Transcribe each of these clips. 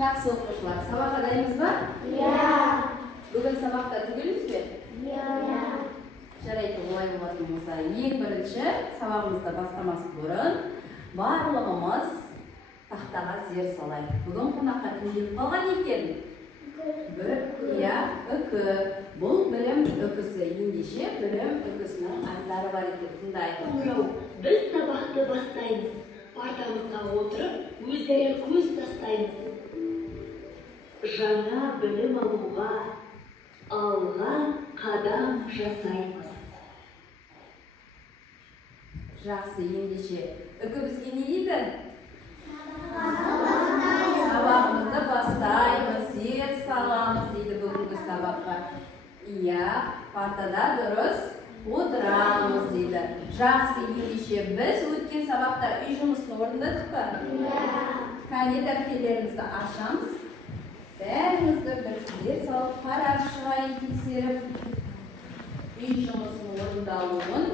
Жақсы оқушылар, сабаққа дайынсыз ба? Бүгін сабақта түгелміз бе? Жарайды, олай болатын болса, ең бірінші сабағымызды бастамас бұрын барлығымыз тақтаға зер салайық. Бүгін қонаққа кім келіп қалған екен? Үкі. Бұл білім үкісі. Ендеше білім үкісінің аттары бар екен. Тыңдайық. Біз сабақты бастаймыз. Партамызға отырып, өздері көз тастаймыз. Жаңа білім алуға алға қадам жасаймыз. Жақсы, ендеше үкі бізге не дейді? Сабағымызды бастаймыз, зер саламыз дейді бүгінгі сабаққа. Иә, партада дұрыс отырамыз дейді. Жақсы, ендеше біз өткен сабақта үй жұмысын орындадық па? Кәне дәптерлерімізді ашамыз. Бәрімізді бір зер салып, қарап шығайын тексеріп, үй жұмысының орындалуын.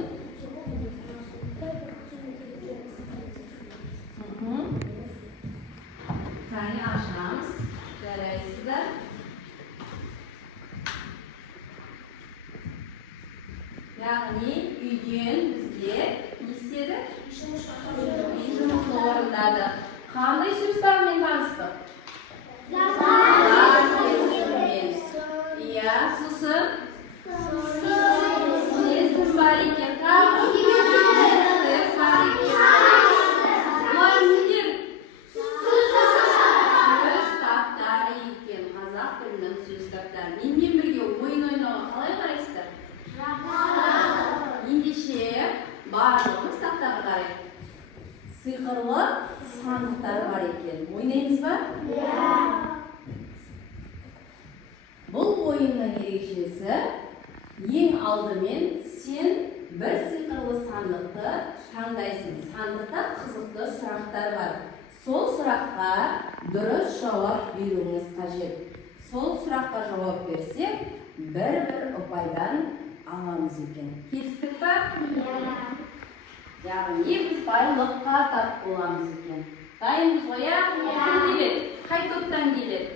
Kani aşağımız. Dereyizde. Yani үйден бізге не істеді? Жұмысын орындады. Қандай сөздермен таныстық? Иә, сосын? Не сөз бар екен? Менімен бірге ойын ойнауға қалай қарайсыздар? Ендеше барлығымыз тақтаға қарайық. Сиқырлы сандықтар бар екен. Ойнаймыз ба? Бұл ойынның ерекшесі ең алдымен сен бір сиқырлы сандықты таңдайсың. Сандықта қызықты сұрақтар бар. Сол сұраққа дұрыс жауап беруіңіз қажет. Сол сұраққа жауап берсек, бір-бір ұпайдан аламыз екен. Келістік па? Яғни біз байлыққа тап боламыз екен. Дайынбыз ғой, иә? Кім келеді? Қай топтан келеді?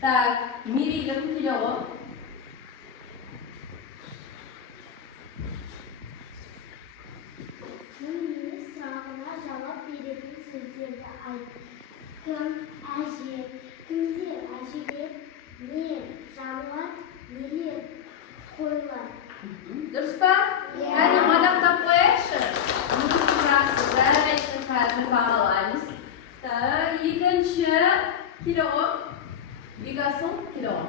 Так, Мерейлі кім келе ғой? Кім сұрағына жауап беретін сөздерді айт. Кім әже, кімдер әжелер, не жануар, нелер қойлар. Дұрыс па? Әне мадақтап қояйықшы. Жақсы, жарайсың, қазір бағалаймыз. Екінші келе ғой. Бекасыл келе ғой.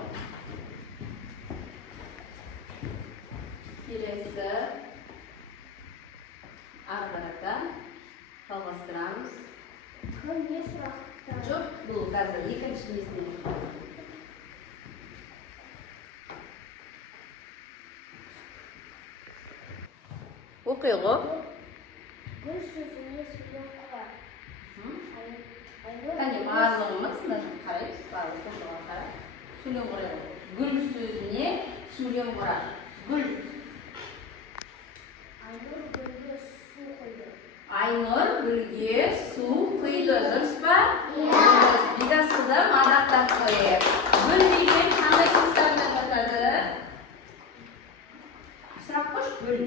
Келесі ары-қарата жалғастырамыз. Кім не сұрақта? Жоқ, бұл қазір екінші несіне. Оқиғы. Гүл сөзіне сөйлем құра. Кәне барлығымыз қараймыз, барлығы қошыға қарап. Сөйлем құрайды. Гүл сөзіне сөйлем құра. Гүл. Айнұр гүлге су құйды. Айнұр гүлге су құйды. Дұрыс па? Бекасылды мадақтап қойып. Гүл деген қандай сөздермен жатады? Сұрақ қош, гүл.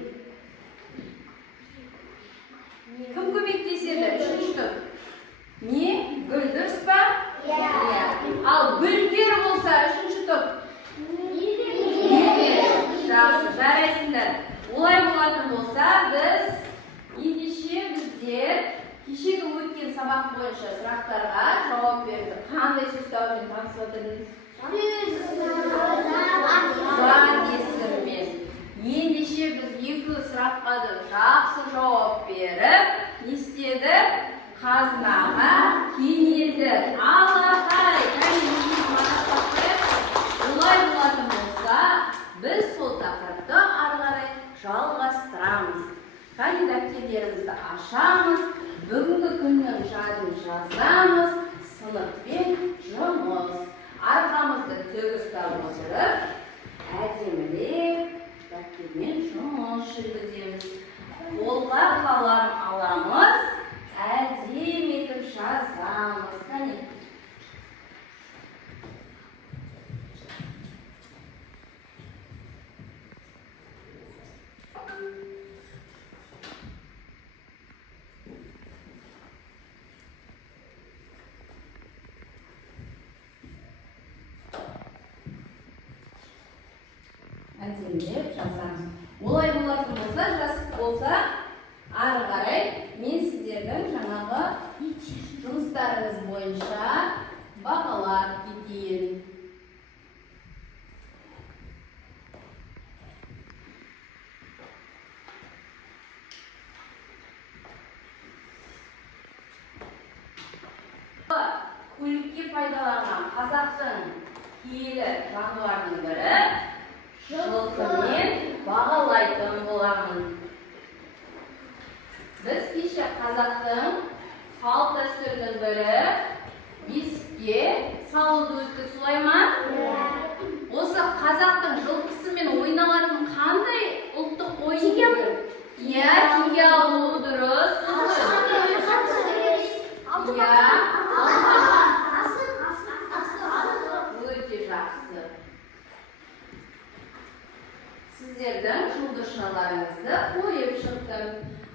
Кім көмектеседі? Үшінші топ. Не? Гүл, дұрыс па? Ал гүлдер болса, үшінші топ. Жақсы, жарайсыңдар. Олай болатын болса, біз ендеше біздер кешегі өткен сабақ бойынша сұрақтарға жауап берді. Қандай сөздермен танысып отырмыз? Зат есіммен. Ендеше біз екі сұраққа да жақсы жауап беріп, не істеді? Қазынаға кенелді. Алақай, олай болатын болса, біз сол тақырыпты ары қарай жалғастырамыз. Кәне дәптерлерімізді ашамыз, бүгінгі күннің жадын жазамыз, сыныппен жұмыс. Арқамызды тік ұстап отырып, әдемілеп дәптермен жұмыс жүргіземіз. Қолға қалам аламыз, әдем етіп жазамыз. Кәне. әдемілеп жазамыз. Олай болатын болса, жазып болса, ары қарай мен сіздердің жаңағы жұмыстарыңыз бойынша бағалап кетейін. Көлікке пайдаланған қазақтың киелі жануардың бірі жылқымен бағалайтын боламын. Біз кеше қазақтың салт дәстүрінің бірі бесікке салуды өттік, солай ма? Осы қазақтың жылқысымен ойналатын қандай ұлттық ойын? Иә, киге алу дұрыс. Өте жақсы. Сіздердің жұлдызшаларыңызды қойып шықтым.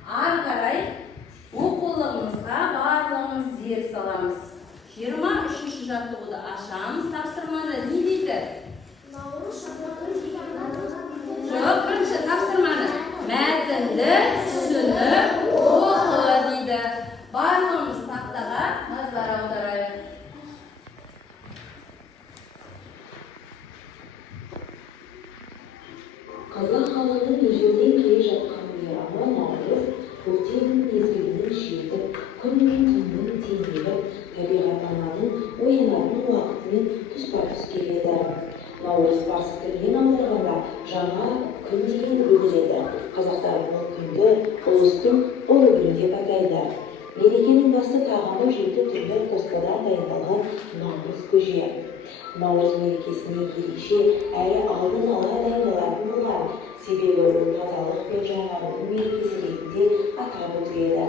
Ары қарай оқулығымызға барлығымыз зер саламыз. 23-ші жаттығуды ашамыз. Тапсырманы не дейді? Жоқ, бірінші тапсырманы мәтінді түсініп оқы дейді. Барлығымыз тақтаға назар аударайық. Қазақ халқының ежелден келе жатқан мейрамы Наурыз, көктем мезгілінің жетіп, күн мен түннің теңеліп, табиғат ананың оянатын уақытымен тұспа-тұс келеді. Наурыз парсы тілінен аударғанда жаңа күн деген бөлінеді. Қазақтар бұл күнді ұлыстың ұлы күні деп атайды. Мерекенің басты тағамы 7 түрлі қоспадан дайындалған наурыз көже. Наурыз мерекесіне ерекше әрі алдын ала дайындалатын болған, себебі ол тазалық пен жаңарудың мерекесі ретінде атап өтіледі.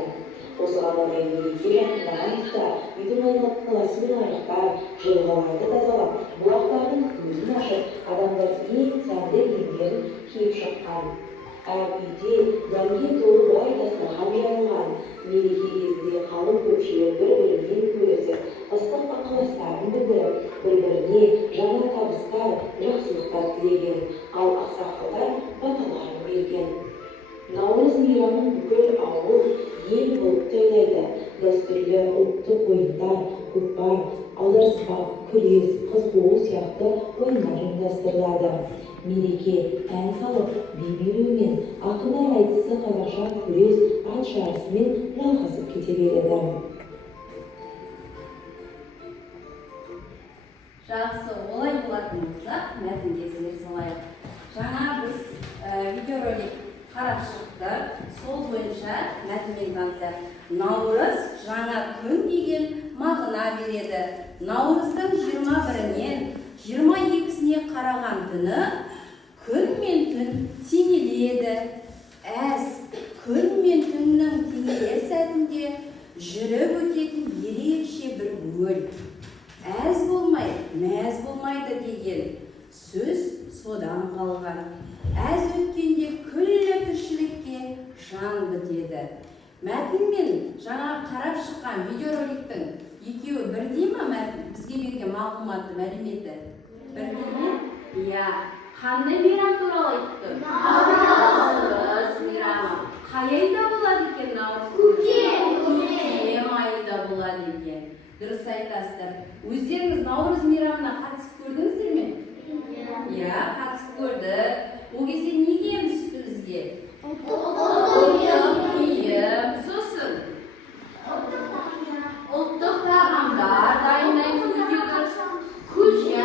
Осыған орай мереке жақындаған тұста үйдің айналасы мен аяқтар, жылғаларды тазалап, бұлақтардың көзін ашып, адамдар ең сәнді киімдерін киіп шыққан. Әр үйде дәмге толы бай дастархан жайылған. Мереке кезінде қалың көпшілік бір-бірімен көрісіп, ыстық ықыластарын білдіріп, бір-біріне жаңа табыстар, жақсылықтар тілеген, ал ақсақалдар баталарын берген. Наурыз мейрамын бүкіл ауыл, ел болып тойлайды. Дәстүрлі ұлттық ойындар, көкпар, аударыспақ, күрес, қыз қуу сияқты ойындар ұйымдастырылады. Мереке ән салып, би билеумен, ақындар айтысы қазақша күрес, ат жарысымен жалғасып кете береді. Жақсы, олай болатын болсақ, мәтінге зер салайық. Жаңа біз видеоролик қарап шықтық, сол бойынша мәтінмен танысайық. Наурыз жаңа күн деген мағына береді. Наурыздың 21-нен 22-сіне қараған түні күн мен түн теңеледі. Әз күн мен түннің теңелер сәтінде жүріп өтетін ерекше бір өл. Әз болмай, мәз болмайды деген сөз содан қалған. Әз өткенде күллі тіршілікке жан бітеді. Мәтін мен жаңа қарап шыққан видеороликтің екеуі бірдей ма мәтін? Бізге берген мағлұматы, мәліметі? Бірдей ме? Иә. Қандай мейрам туралы айтты? Наурыз мейрамы. Қай айда болады екен наурыз? Көктем айында болады екен. Дұрыс айтасыздар. Өздеріңіз наурыз мейрамына қатысып көрдіңіздер ме? Иә, қатысып көрдік. Ол кезде не киім түсті бізге? Ұлттық киім. Сосын ұлттық тағамдар дайындаймыз. Көже.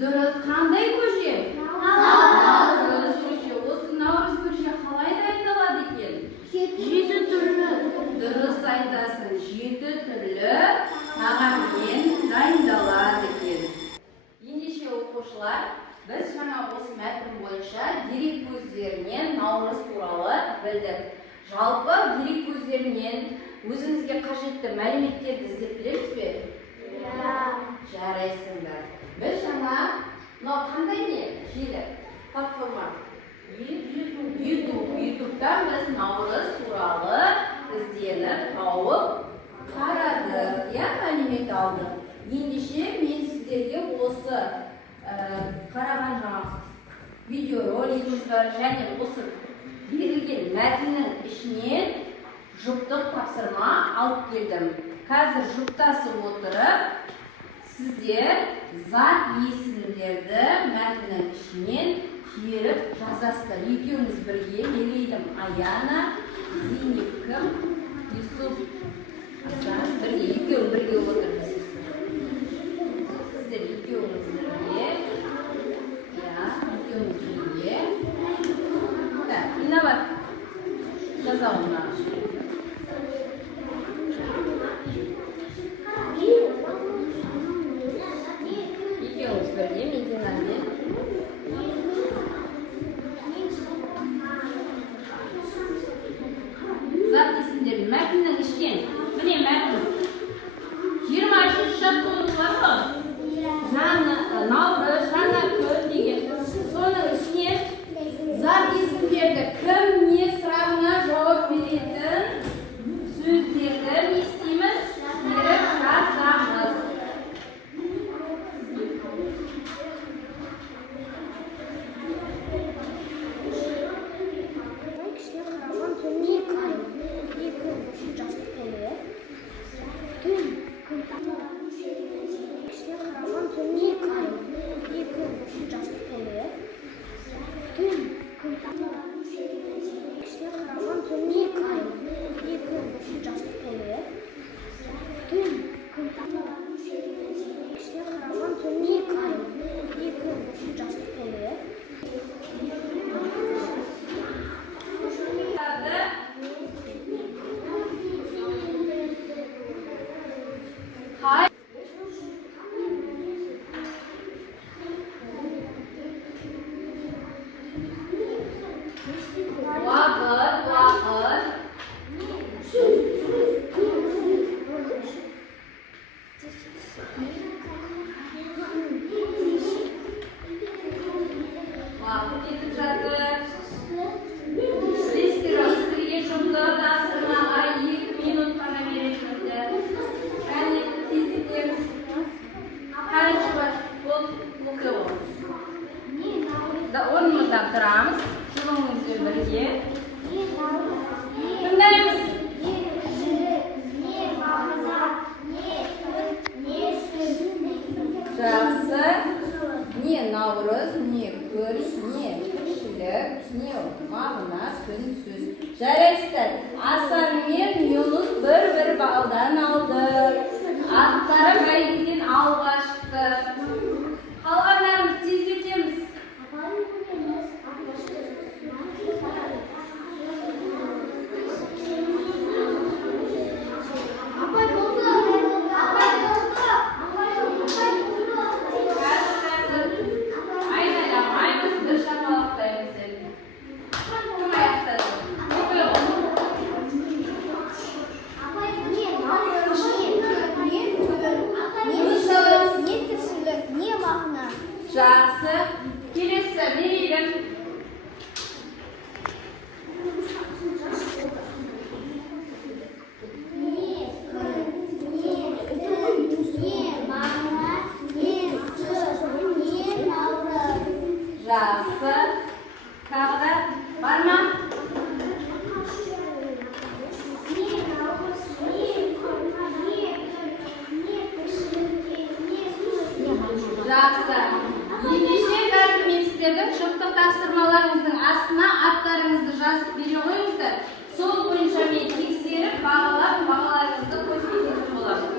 Дұрыс. Қандай көже? Наурыз көже. Осы наурыз көже қалай дайындалады екен? 7 түрлі. Дұрыс айтасың. 7 түрлі тағаммен дайындалады екен. Ендеше оқушылар, біз жаңа осы мәтін бойынша дерек көздерінен наурыз туралы білдік. Жалпы дерек көздерінен өзіңізге қажетті мәліметтерді іздеп білеміз бе? Иә. Жарайсыңдар. Біз жаңа, мынау қандай не? Желі, платформа. Ютубтан біз наурыз туралы ізденіп, тауып қарадық, иә, мәлімет алдық. Ендеше мен сіздерге осы қараған жаңа видеоролигimiz var және осы берілген мәтіннің ішінен жұптық тапсырма алып келдім. Қазір жұптасып отырып, сіздер зат есімдерді мәтіннің ішінен теріп жазасыздар. Екеуміз бірге, Мерейлім Аяна, Зейнеп кім, Юсуф Асан, бірге, екеуің бірге отырыңыз. Сіздер екеуіңіз бірге. Инабат жазауына. Екеуіңіз бірге, Мединамен. Зат есімдерін мәтіннің ішкен. Міне мәтін. 20-шы жаттығу бар ғой? Наурыз, жаңа күн деген. Соның ішінен зат есімдерді кім не сұрағына жауап беретін сөздерді не істейміз? Теріп жазамыз. Орнымыздан тұрамыз, жұлыңызбен бірге. Тыңдаймыз. Жақсы. Не наурыз, не күн, не тіршілік, не мағына, күн, сөз. Жарайсыздар. Асан мен Юнус бір балдан алды. Аттары бәйгеден алға шықты. Қалғандарымыз тездетеміз. Жақсы. Келесі Мерейлім. Жақсы. Тағы да бар ма? Жақсы. Ендеше қазір мен сіздердің жұптық тапсырмаларыңыздың астына аттарыңызды жазып бере қойыңыздар. Сол бойынша мен тексеріп, бағаларыңызды көрсететін боламын.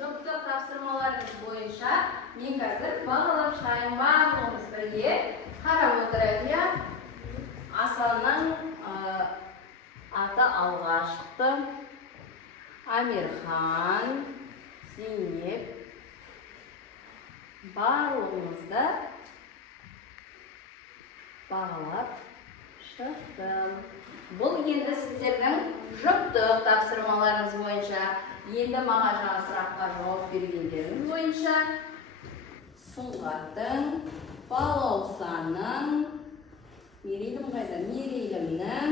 Жұптық тапсырмаларыңыз бойынша мен қазір бағалап шығайын, барлығымыз бірге қарап отырайық. Асанның аты алға шықты. Амирхан, Зейнеп, барлығымызды бағалап шықтым. Бұл енді сіздердің жұптық тапсырмаларыңыз бойынша. Енді маған жаңа сұраққа жауап бергендеріңіз бойынша Сұңғаттың, Балаусанның, Мерейлім қайда? Мерейлімнің,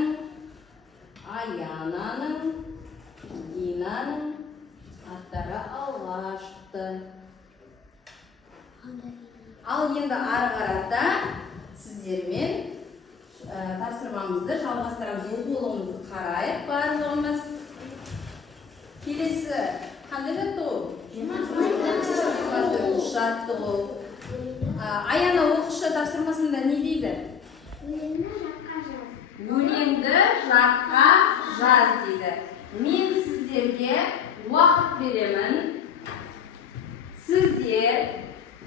Аянаның, Динаның, енді ары қарата сіздермен тапсырмамызды жалғастырамыз. Оқулығымызды қарайық барлығымыз. Келесі қандай жаттығу? Жаттығу. Аяна оқушы тапсырмасында не дейді? Өлеңді жатқа жаз дейді. Мен сіздерге уақыт беремін. Сіздер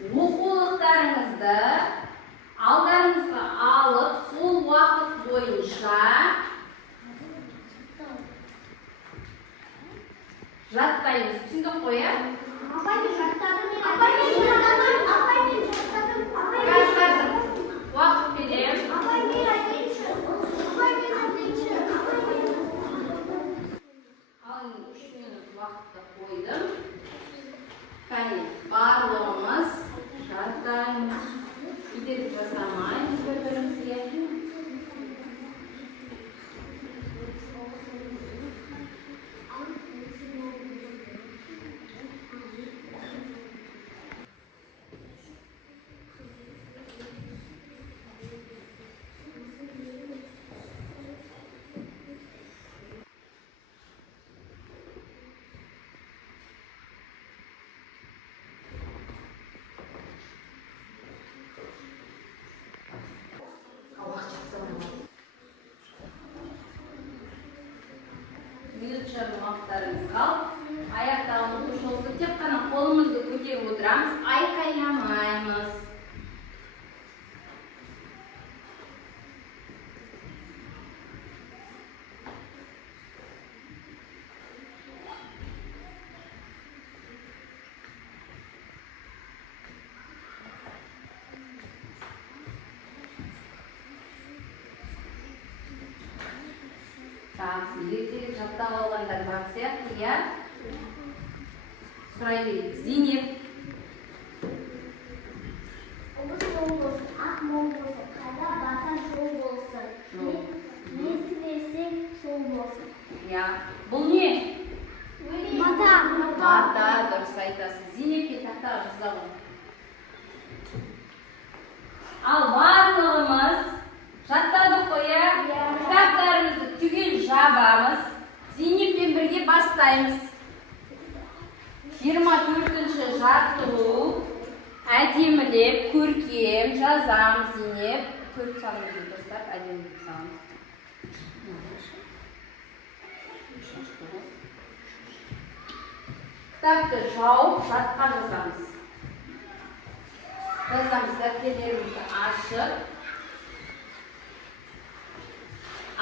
оқулықтарыңызды алдарыңызға алып, сол уақыт бойынша жаттаймыз. Түсіндік қой, иә? Уақыт берем. Ал 3 минут уақытты қойдым. Кәне, барлығымыз жаттаймыз. Кедергі жасамаймыз бір-бірімізге. Минут жарым уақыттарымыз қалып, аяқтауымыз дұрыс болсын. Тек қана қолымызды көтеріп отырамыз, айқайламаймыз. Ертерек жаттап алғандар бар сияқты, иә? Сұрай берейік. Зейнеп. Ұлыс мол болсын, ақ мол болсын, қайда барсаң жол болсын. Не тілесең сол болсын. Иә. Бұл не? Мата. Мата, дұрыс айтасың. Зейнепке тақтаға жазамын. Ал барлығымыз жаттадық қой, иә? Кітаптарымызды түгел жабамыз. Зейнеппен бірге бастаймыз. 24-ші жаттығу. Әдемілеп, көркем жазамыз. Зейнеп. 4 санымызды достап, әдемілеп жазамыз. Кітапты жауып, жатқа жазамыз. Жазамыз, дәптерлерімізді ашып.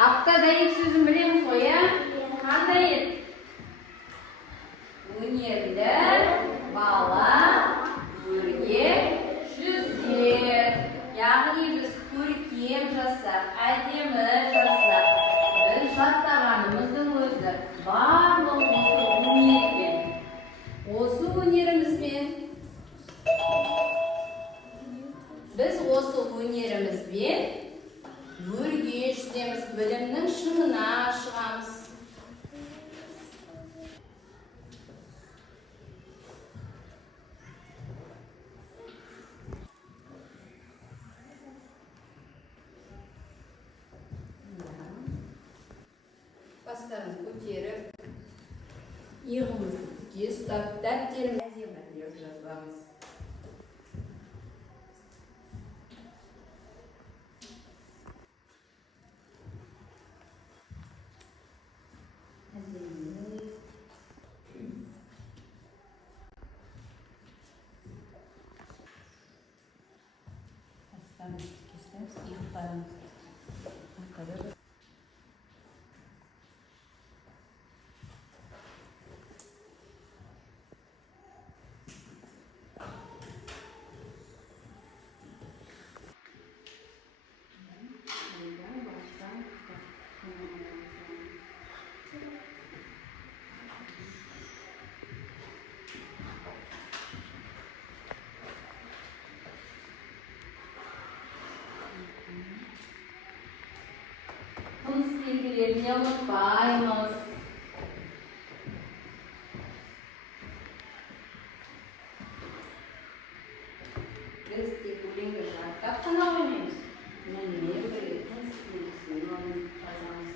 Апта дәйек сөзін білеміз ғой, иә? Қандай еді? Өнерлі бала өрге жүзер. Яғни біз көркем жасап, әдемі жасап, біз жаттағанымыздың өзі барлығы осы өнермен. Осы өнерімізбен өрге жүземіз, білімнің шыңына шығамыз. Бастарымызды көтеріп, иығымызды тіке ұстап, дәптерімізді әдемілеп жазамыз. Тыныс белгілеріне ұмытпаймыз. Біз тек өлең Кітапхана ойнаймыз. Міне бір тәсілсін оны жазамыз.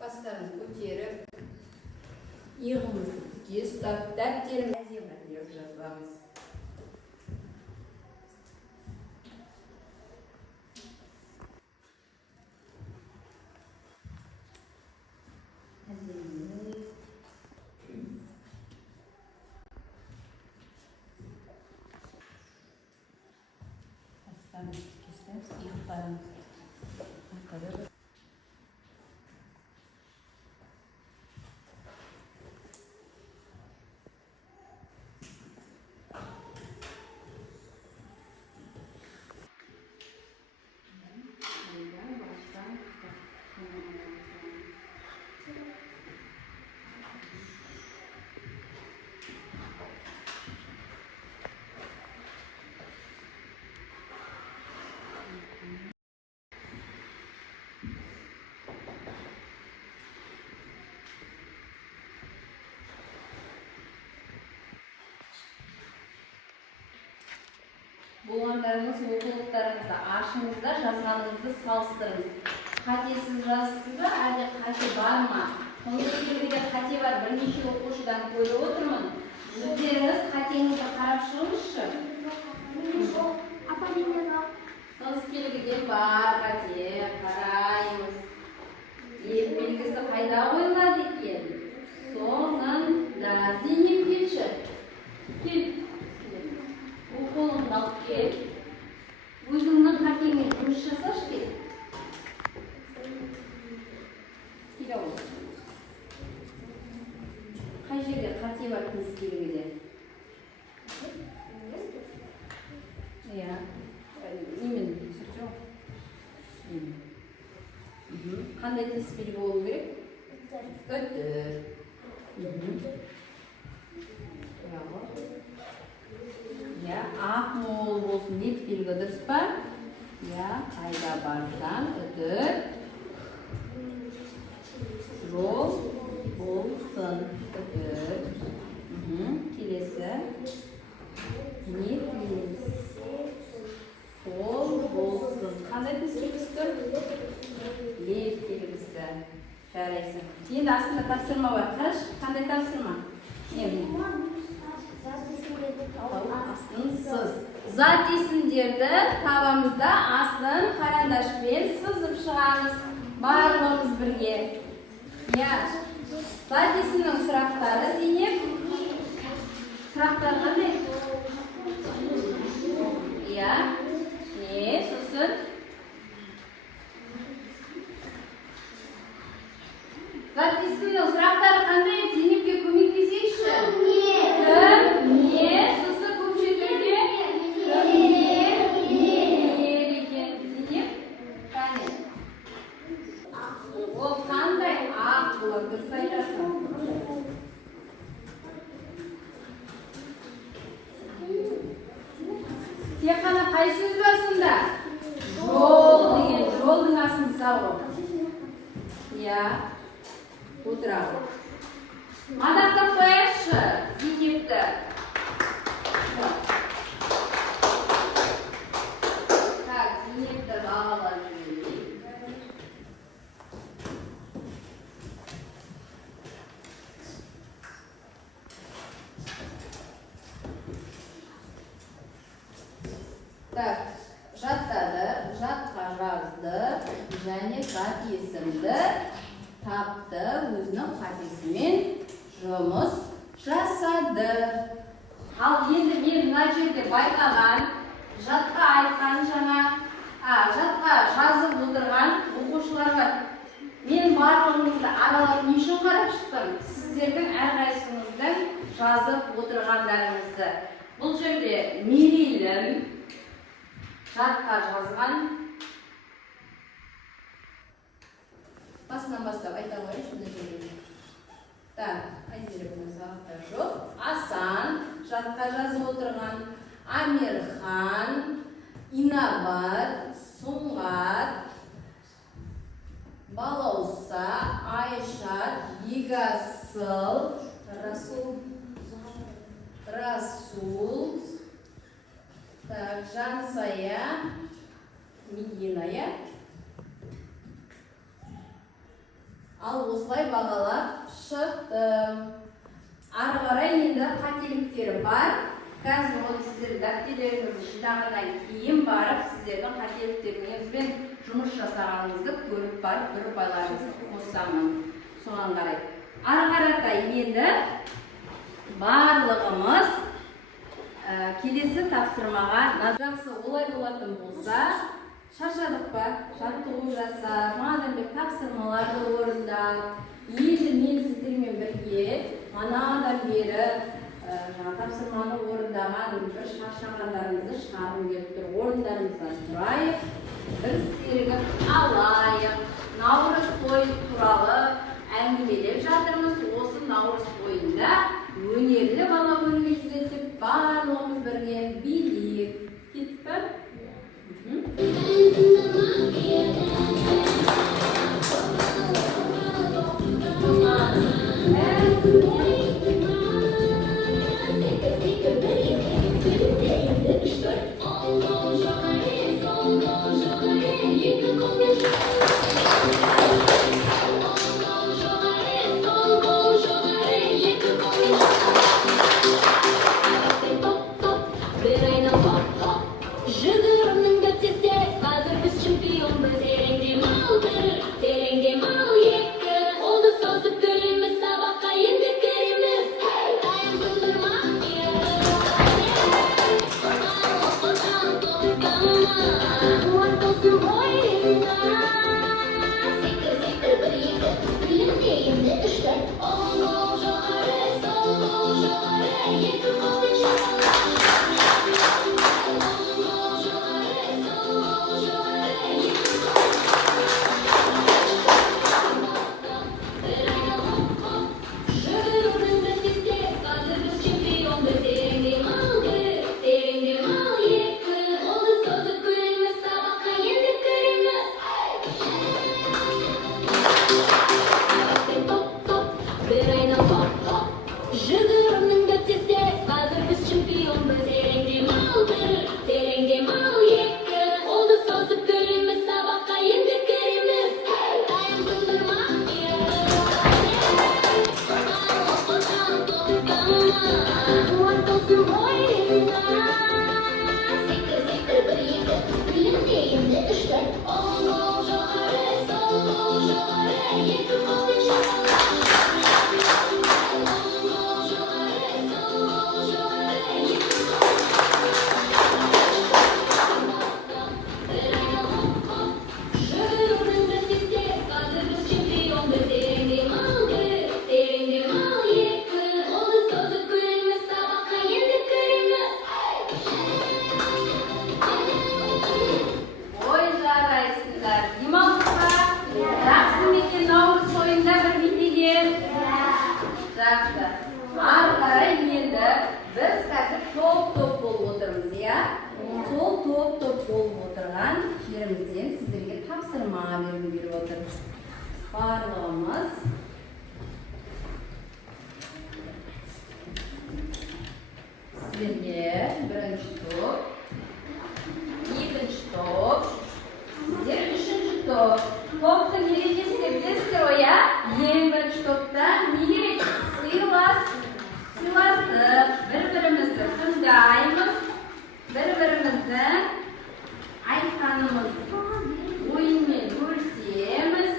Бастарын көтеріп, иығымызды тіке ұстап, дәптерімізді әдемі жазамыз. Бастарын тіке ұстап, иықтарымызды арқада. Болғандарыңыз оқулықтарыңызды ашыңыз да жазғаныңызды салыстырыңыз. Қатесіз жазсыз ба, әлде қате бар ма? Конспекттерде қате бар, бірнеше оқушыдан көріп отырмын. Өздеріңіз қатеңізді қарап шығыңызшы. Конспекттерде бар қате, қараймыз. Ел белгісі қайда қойылады екен? Соңында Зейнеп келші. Кел. Қолыңды алып кел. Өзіңнің қатеңмен жұмыс жасашы кел. Кел ауыл. Қай жерде қате бар конспекттерде? Иә. Немен түсіріп жоқ? Қандай конспект болу керек? Өтір. Ya, ақ мол болсын деп белгі дұрыс па? Ya, қайда барсаң өтір. Жол болсын. Өтір. Келесі. Не келесі? Сол болсын. Қандай белгісі? Лев белгісі. Жарайсың. Енді астында тапсырма бар. Қараш, қандай тапсырма? Астынсыз. Зат есімдерді табамызда астын қарандашпен сызып шығамыз. Барлығымыз бірге. Зат есімнің сұрақтары Зейнеп. Сұрақтар қандай? Сосын. Зат есімнің сұрақтары қандай? Зейнепке көмектесейші. Сосын көпшетөде? Ол қандай? Ақ болады, дұрыс айтасың. Тек қана қай сөз бар сонда? Жол деген, жолдың астын салу. Отырады. Мадақтап қояшы, Зейнепті. Зейнепті бағалап жүрейік. Жаттады, жатқа жазды, және зат есімді тапты, өзінің қатесімен жұмыс жасады. Ал енді мен мына жерде байқаған, жатқа айтқан жатқа жазып отырған оқушыларға мен барлығыңызды аралап не үшін қарап шықтым? Сіздердің әрқайсыңыздың жазып отырғандарыңызды. Бұл жерде Мерейлім жатқа жазған, Басынан бастап айта қояйыншы мына жерде. Так, Айзере бұны сабақтар жоқ. Асан, жатқа жазып отырған Амирхан, Инабат, Сұңғат, Балауса, Айшат, Бегасыл, Расул, так, Жансая, Мединая. Ал осылай бағалап шықтым. Ары қарай енді қателіктері бар. Қазір оны сіздердің дәптерлеріңізді жинағаннан кейін барып сіздердің қателіктеріңізбен жұмыс жасағаныңызды көріп барып бір байларыңызды қосамын. Соған қарай. Ары қаратай енді барлығымыз келесі тапсырмаға жақсы олай болатын болса, шаршадық па? Жаттығу жасап, манадан бері тапсырмаларды орындап, енді мен сіздермен бірге манадан бері тапсырманы орындаған бір шаршағандарыңызды шығарғым келіп тұр. Орындарымыздан тұрайық, бір серігіп алайық. Наурыз тойы туралы әңгімелеп жатырмыз. Осы наурыз тойында өнерлі бала күнге жүзетіп, барлығымыз бірге билейік. Кеттік пе? Ары қарай енді біз қазір топ-топ болып отырмыз, иә? Сол топ-топ болып отырған жерімізден сіздерге тапсырма беріп отырмыз. Барлығымыз сіздерге бірінші топ, екінші топ, сіздер үшінші топ. Топтың ерекесі деп білесіздер ғой, иә? Ең бірінші топта не керек? Сыйластық, бір-бірімізді тыңдаймыз, бір-біріміздің айтқанымыз ойынмен бөлісеміз.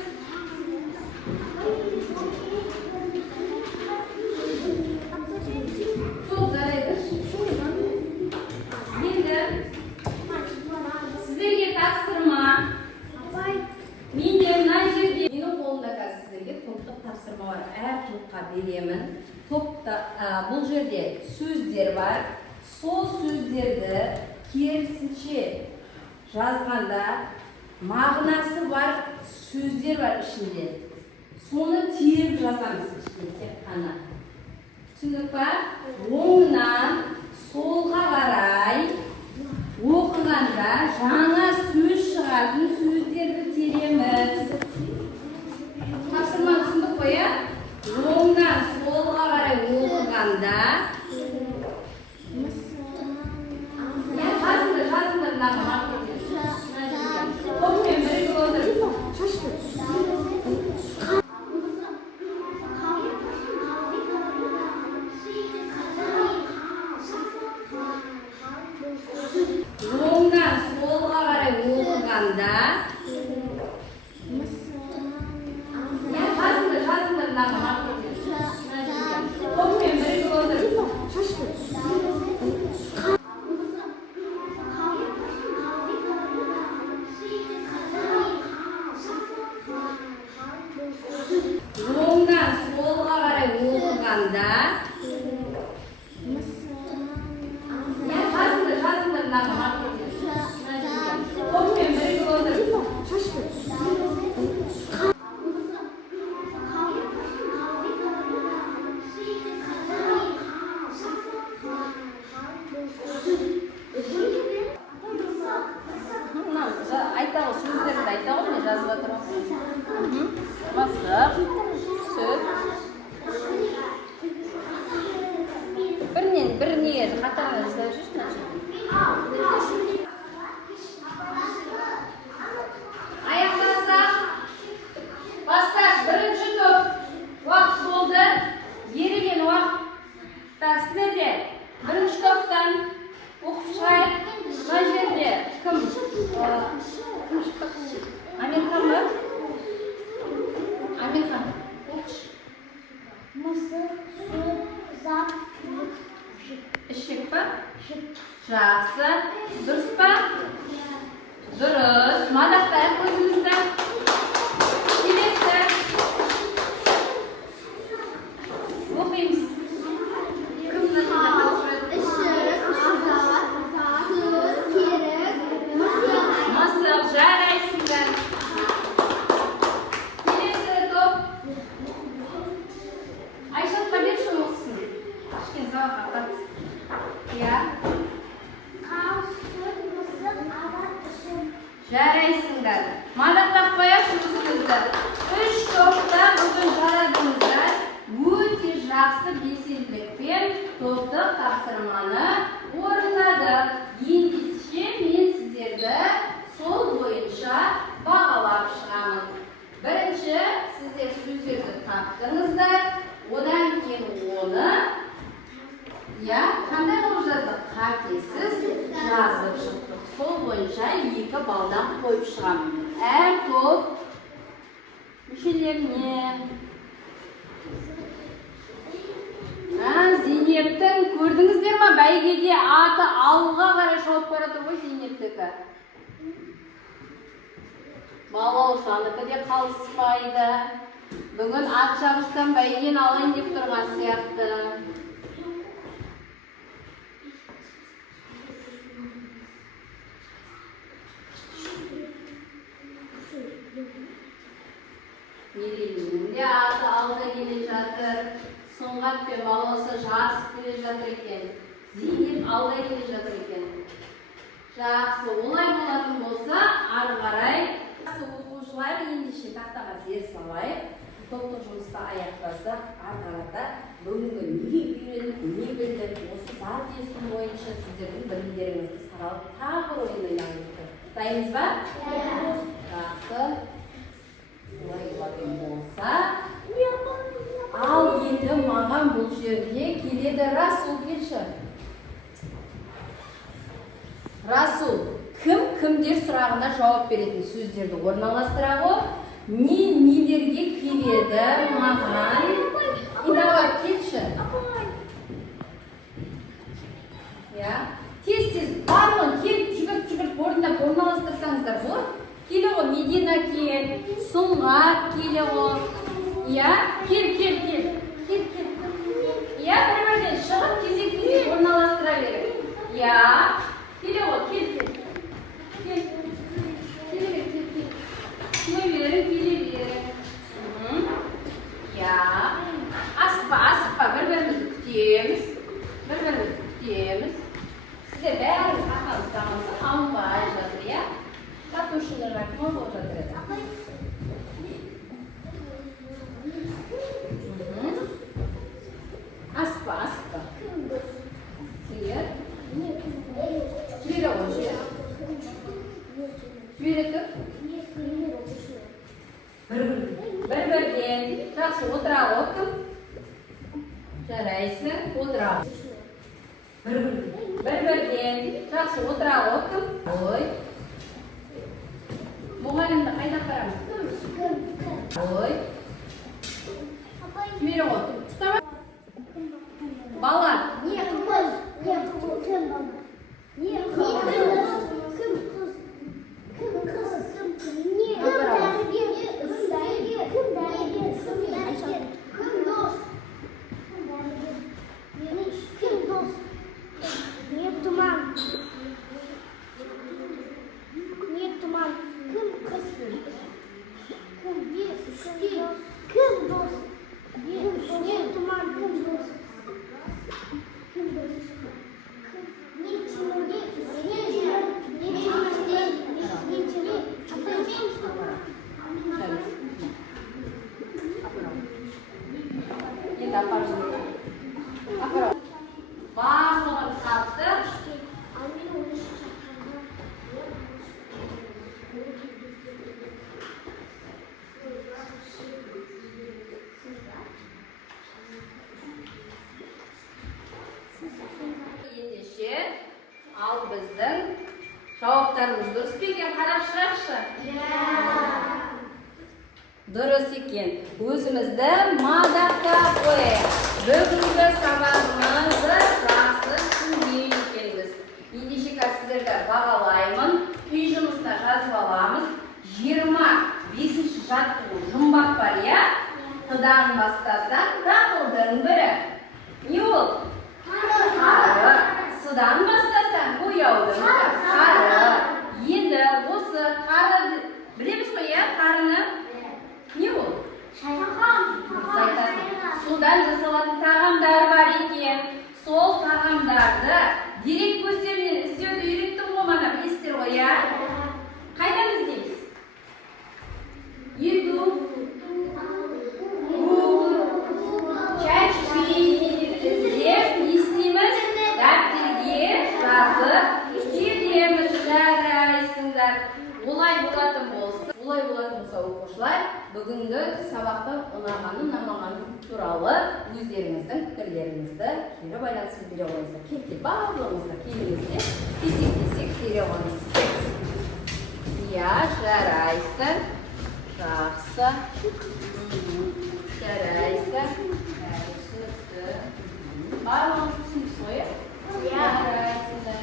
Сол жарайды. Енді сіздерге тапсырма. Менде мына жерде менің қолымда қазір сіздерге топтық тапсырма бар. Әр топқа беремін. Топта бұл жерде сөздер бар. Сол сөздерді керісінше жазғанда мағынасы бар сөздер бар ішінде. Соны теріп жазамыз ішінде тек қана. Түсіндік па? Оңнан солға қарай оқығанда жаңа сөз шығатын сөздерді тереміз. Тапсырма түсіндік қой, иә? Оңнан солға қарай оқығанда жазыңдар мына маркермен. Қолмен бірге отыр. Оңнан солға қарай оқығанда жазыңдар мына маркермен. Қолмен бірге отыр. Оңнан солға қарай оқығанда жазыңдар мына маркермен. Қолмен бірге отыр. Айтағы сөздерді айтағы мен жазып отырмын. Мысық, сүт. Біріне қатарына жасап жүрсің. Аяқтасақ, басташ бірінші топ уақыт болды. Еріген уақыт. Так, сіздерде бірінші топтан оқып шығайық. Мына жерде кім? Американ ба? Американ. Мысық, сүт, зат, Ішек па? Жақсы. Дұрыс па? Дұрыс. Мадақтайық көзімізді. Келесі. Оқимыз. Кімді мысық, жарайсыңдар. Келесі топ. Айшатқа бер шын оқысын. Кішкен сабаққа қатыс. Иә. Жарайсыңдар. Мадақтап қоясың өзіңізді. Үш топта бүгін жарадыңыздар. Өте жақсы белсенділікпен топтық тапсырманы орындадық. Ендеше мен сіздерді сол бойынша бағалап шығамын. Бірінші, сіздер сөздерді таптыңыздар. Одан кейін оны қандай қылып жаздық? Қатесіз жазып шықтық. Сол бойынша 2 балдан қойып шығамын. Әр топ мүшелеріне. Зейнептің көрдіңіздер ма? Бәйгеде аты алға қарай шауып барады ғой Зейнептікі. Балаусаныкі де қалыспайды. Бүгін ат жабыстан бәйген алайын деп тұрған сияқты. Мерейінің де аты алға келе жатыр. Сұңғат пен балауса жарысып келе жатыр екен. Зейнеп алға келе жатыр екен. Жақсы, олай болатын болса, ары қарай оқушылар ендеше тақтаға зер салайық. Топтық жұмысты аяқтасақ, ары қарата бүгінгі не үйреніп, не білдік, осы зат есім бойынша сіздердің білімдеріңізді саралап тағы бір ойын ойнаңызды. Дайынсыз ба? Жақсы. Олай болатын болса, ал енді маған бұл жерде келеді Расул, келші. Расул, кім-кімдер сұрағына жауап беретін сөздерді орналастыра ғой. Нелерге келеді маған? Инабат, келші. Тез-тез барлығын келіп жүгіріп орындап орналастырсаңыздар ғой. Келе ғой, Медина кел, Сұңғат келе ғой. Кел. Бір-бірден шығып кезек-кезек орналастыра беріп. Келе ғой, кел. Келе бер. Күтеміз. Сізде бәріңіз аққан ұстамасы алынға айып жатыр, иә? Қатушыларға кім болып жатыр еді? Асықпа, асықпа. Сүйер. Жібере ғой, жібере. Жібере тұр. Бір-бірден. Жақсы, отыра оқым. Жарайсың, отыра. Бір-бірден. Жақсы, отыра оқым. Ой. Мұғалімді қайда қарамыз? Ой. Жібере ғой. Ұстама. Бала. Не қыз, не қыз, кім бала? Не қыз, кім қыз? Кім қыз, кім қыз? Не дәрігер, кім дәрігер, кім дәрігер, кім дәрігер, кім дос? Кім дәрігер? Кім дос? Не тұман? Не тұман? Кім қыз? Кім бес? Кім дос? Не тұман, кім дос? Кім дос? Не тимур, не тимур, не тимур, не тимур. Енді апарып жүрейін. Апарып. Барлығын қалды. Ендеше, ал біздің жауаптарымыз дұрыс па екен? Қарап шығаршы. Дұрыс екен. Өзімізді мадақтап қояйық. Бүгінгі сабағымызды жақсы түсінген екенбіз. Ендеше сіздерді бағалаймын. Үй жұмысына жазып аламыз. 25-ші жаттығу жұмбақ бар, иә? Қ-дан бастасаң, дақылдың бірі. Не ол? Қары. С-дан бастасаң, бояудың бірі. Қары. Енді осы қары білеміз ғой, иә? Қарыны? Не ол? Судан жасалатын тағамдар бар екен. Сол тағамдарды дерек көздерінен іздеуді үйреттім ғой, мана білесіздер ғой, иә? Қайдан іздейміз? YouTube, Google, ChatGPT іздеп, не істейміз? Дәптерге жазып кетеміз. Жарайсыңдар. Олай болатын болса оқушылар, бүгінгі сабақты ұнағаны туралы өздеріңіздің пікірлеріңізді кері байланысып бере қойыңыздар. Кете барлығыңыздар келіңіздер, есептесек бере қойыңыздар. Иә, жарайсың. Жақсы. Жарайсың. Барлығыңыз түсініп қойып? Жарайсыңдар.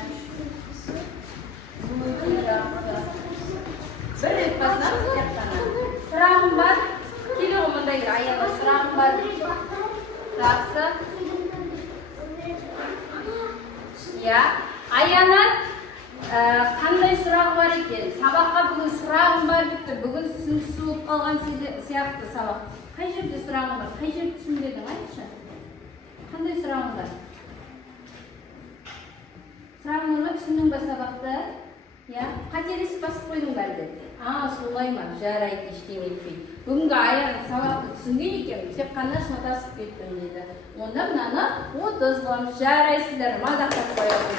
Бір рет басынамыз, тек қана. Сұрағым бар. Келе ғымындай аяғы сұрағым бар. Жақсы. Иә. Аянат қандай сұрағы бар екен? Сабаққа бүгін сұрағым бар депті. Бүгін суып қалған сияқты сабақ. Қай жерде сұрағым бар? Қай жерде түсінбедің, айтшы? Қандай сұрағым бар? Сұрағыңызға түсіндің ба сабақты? Я, қателесіп басып қойдың бәрде. Солай ма? Жарайды, ештеңе етпейді. Бүгінгі аяғы сабақты түсінген екен, тек қана шатасып кеттім дейді. Онда мынаны 30 қыламыз. Жарайсыздар, мадақтап қоямыз.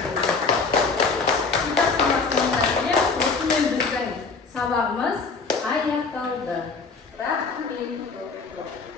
Осымен біздің сабағымыз аяқталды. Рахмет.